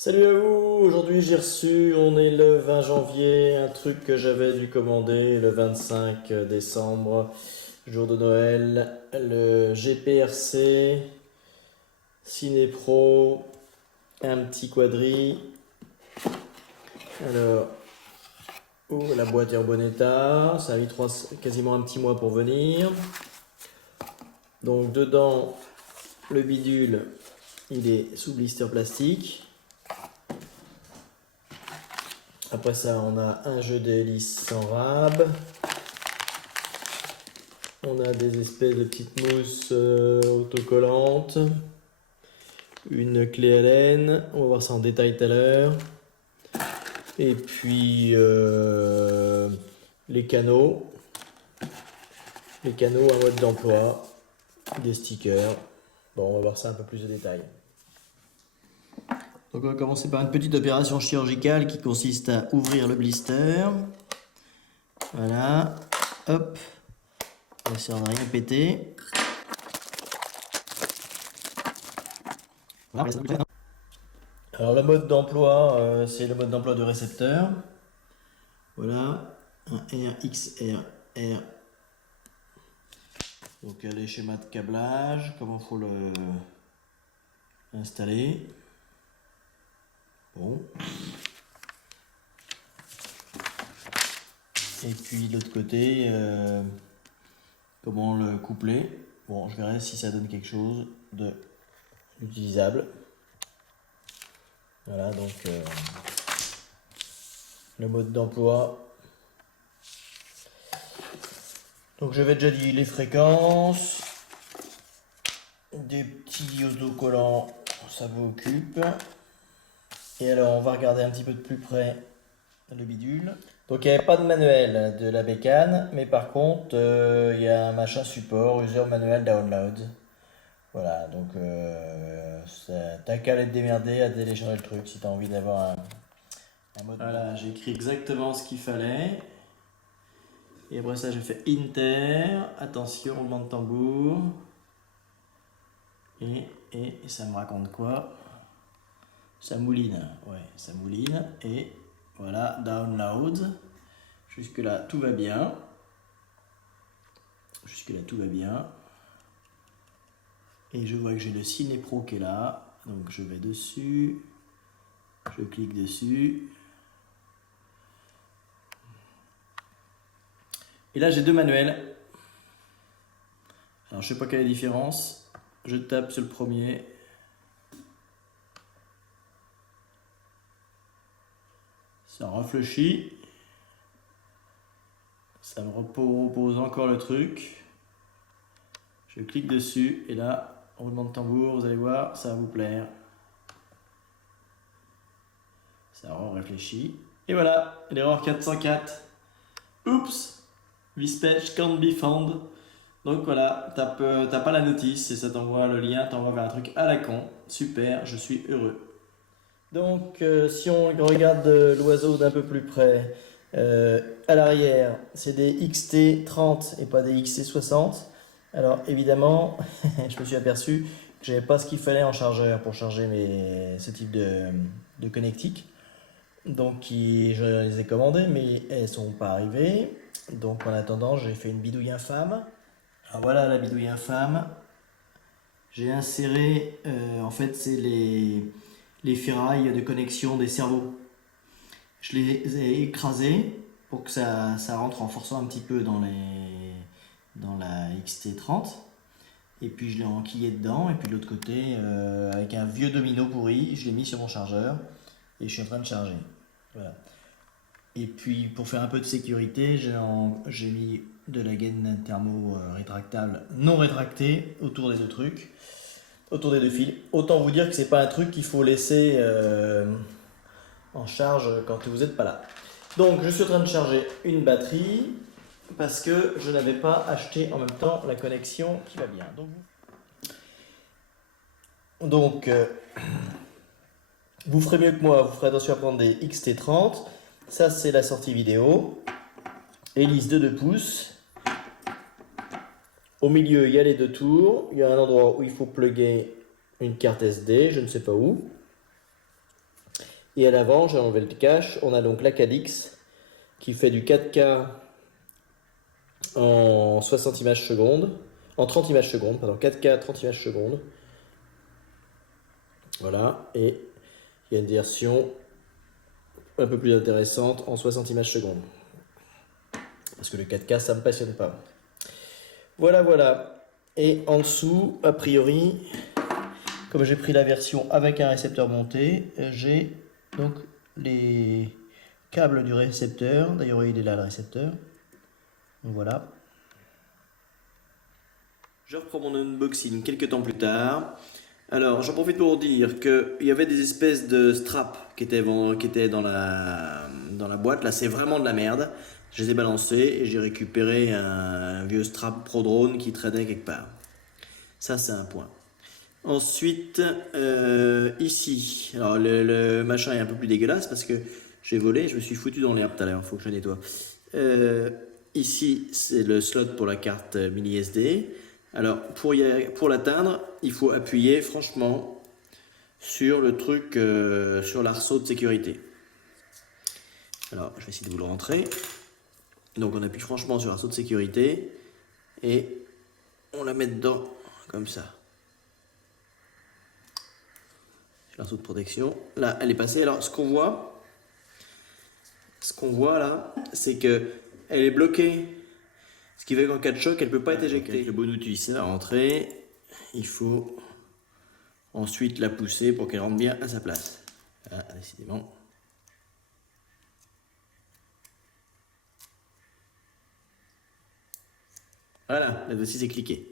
Salut à vous, aujourd'hui j'ai reçu, on est le 20 janvier, un truc que j'avais dû commander le 25 décembre, jour de Noël, le GPRC Ciné Pro, un petit quadri, alors, la boîte est en bon état, ça a mis quasiment un petit mois pour venir, donc dedans le bidule il est sous blister plastique. Après ça, on a un jeu d'hélice sans rab. On a des espèces de petites mousses autocollantes. Une clé Allen. On va voir ça en détail tout à l'heure. Et puis les canaux. Les canaux, un mode d'emploi. Des stickers. Bon, on va voir ça un peu plus de détail. Donc on va commencer par une petite opération chirurgicale qui consiste à ouvrir le blister. Voilà, hop, on essaie de rien péter. Alors le mode d'emploi, c'est le mode d'emploi de récepteur. Voilà, un RXRR. Donc les schémas de câblage, comment il faut l'installer. Bon. Et puis l'autre côté, comment le coupler. Bon, je verrai si ça donne quelque chose d'utilisable. Voilà, donc le mode d'emploi. Donc j'avais déjà dit les fréquences, des petits autocollants, ça vous occupe. Et alors on va regarder un petit peu de plus près le bidule. Donc il n'y avait pas de manuel de la bécane, mais par contre il y a un machin support, user manual download. Voilà, donc t'as qu'à aller te démerder à télécharger le truc si t'as envie d'avoir un mode. Voilà, j'ai écrit exactement ce qu'il fallait. Et après ça, j'ai fait Inter. Attention, roulement de tambour. Et ça me raconte quoi? Ça mouline. Ouais, ça mouline. Et voilà, download. Jusque-là, tout va bien. Jusque-là, tout va bien. Et je vois que j'ai le Ciné Pro qui est là. Donc je vais dessus. Je clique dessus. Et là, j'ai deux manuels. Alors, je sais pas quelle est la différence. Je tape sur le premier. Ça réfléchit. Ça me repose encore le truc. Je clique dessus et là, roulement de tambour, vous allez voir, ça va vous plaire. Ça réfléchit. Et voilà, l'erreur 404. Oups, this page can't be found. Donc voilà, tape pas la notice et ça t'envoie le lien, t'envoie vers un truc à la con. Super, je suis heureux. Donc si on regarde l'oiseau d'un peu plus près, à l'arrière, c'est des XT30 et pas des XT60. Alors évidemment, je me suis aperçu que j'avais pas ce qu'il fallait en chargeur pour charger ce type de connectiques. Donc je les ai commandées, mais elles sont pas arrivées. Donc en attendant, j'ai fait une bidouille infâme. Alors voilà la bidouille infâme. J'ai inséré, en fait, c'est les ferrailles de connexion des cerveaux. Je les ai écrasées pour que ça rentre en forçant un petit peu dans la XT30. Et puis je l'ai enquillé dedans. Et puis de l'autre côté, avec un vieux domino pourri, je l'ai mis sur mon chargeur. Et je suis en train de charger. Voilà. Et puis pour faire un peu de sécurité, j'ai mis de la gaine thermo rétractable non rétractée autour des deux trucs, autour des deux fils. Autant vous dire que c'est pas un truc qu'il faut laisser en charge quand vous n'êtes pas là. Donc je suis en train de charger une batterie parce que je n'avais pas acheté en même temps la connexion qui va bien. Donc vous ferez mieux que moi, vous ferez attention à prendre des XT30. Ça c'est la sortie vidéo. Hélice de 2 pouces. Au milieu il y a les deux tours. Il y a un endroit où il faut plugger une carte SD, je ne sais pas où. Et à l'avant, j'ai enlevé le cache, on a donc la Cadix qui fait du 4K en 60 images secondes, en 30 images secondes, pardon, 4K 30 images secondes. Voilà, et il y a une version un peu plus intéressante en 60 images secondes. Parce que le 4K, ça ne me passionne pas. Voilà, voilà. Et en dessous, a priori, comme j'ai pris la version avec un récepteur monté, j'ai donc les câbles du récepteur. D'ailleurs, il est là, le récepteur. Donc voilà. Je reprends mon unboxing quelques temps plus tard. Alors, j'en profite pour dire qu'il y avait des espèces de straps qui étaient dans la boîte. Là, c'est vraiment de la merde. Je les ai balancés et j'ai récupéré un vieux strap Pro Drone qui traînait quelque part. Ça, c'est un point. Ensuite, ici, alors le machin est un peu plus dégueulasse parce que j'ai volé, je me suis foutu dans l'herbe tout à l'heure, il faut que je nettoie. Ici, c'est le slot pour la carte mini SD. Alors, pour l'atteindre, il faut appuyer franchement sur le truc, sur l'arceau de sécurité. Alors, je vais essayer de vous le rentrer. Donc, on appuie franchement sur l'arceau de sécurité et on la met dedans, comme ça. L'arceau de protection. Là, elle est passée. Alors, ce qu'on voit là, c'est que elle est bloquée. Ce qui fait qu'en cas de choc, elle ne peut pas être éjectée. Avec le bon outil ici à rentrer, il faut ensuite la pousser pour qu'elle rentre bien à sa place. Ah, décidément. Voilà, là aussi c'est cliqué.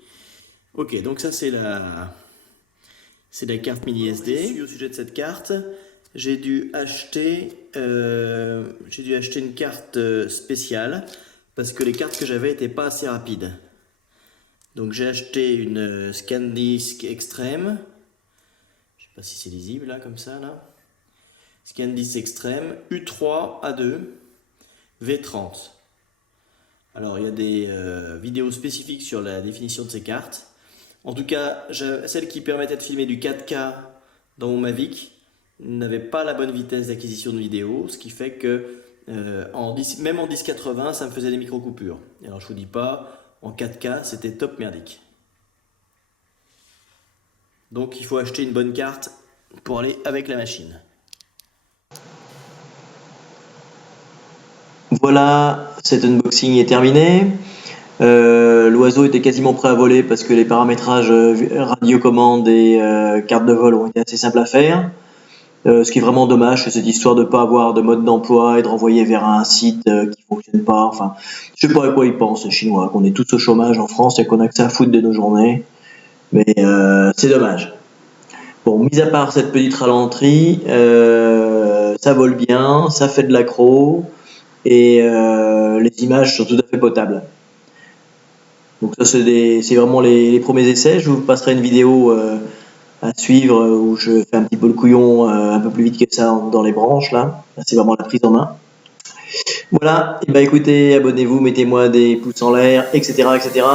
Ok, donc ça c'est la carte mini SD. Au sujet de cette carte, j'ai dû acheter une carte spéciale parce que les cartes que j'avais n'étaient pas assez rapides. Donc j'ai acheté une ScanDisk Extreme. Je sais pas si c'est lisible là, comme ça là. ScanDisk Extreme U3 A2 V30. Alors il y a des vidéos spécifiques sur la définition de ces cartes. En tout cas, celle qui permettait de filmer du 4K dans mon Mavic n'avait pas la bonne vitesse d'acquisition de vidéo, ce qui fait que même en 1080, ça me faisait des micro-coupures. Alors je vous dis pas, en 4K, c'était top merdique. Donc il faut acheter une bonne carte pour aller avec la machine. Voilà, cet unboxing est terminé. L'oiseau était quasiment prêt à voler parce que les paramétrages radiocommande et carte de vol ont été assez simples à faire. Ce qui est vraiment dommage, c'est cette histoire de ne pas avoir de mode d'emploi et de renvoyer vers un site qui ne fonctionne pas. Enfin, je sais pas à quoi ils pensent, les Chinois, qu'on est tous au chômage en France et qu'on a que ça à foutre de nos journées. Mais c'est dommage. Bon, mis à part cette petite ralenterie, ça vole bien, ça fait de l'accro et les images sont tout à fait potables. Donc ça, c'est vraiment les premiers essais. Je vous passerai une vidéo à suivre où je fais un petit peu le couillon un peu plus vite que ça dans les branches là. C'est vraiment la prise en main. Voilà, et bah écoutez, abonnez-vous, mettez-moi des pouces en l'air, etc., etc.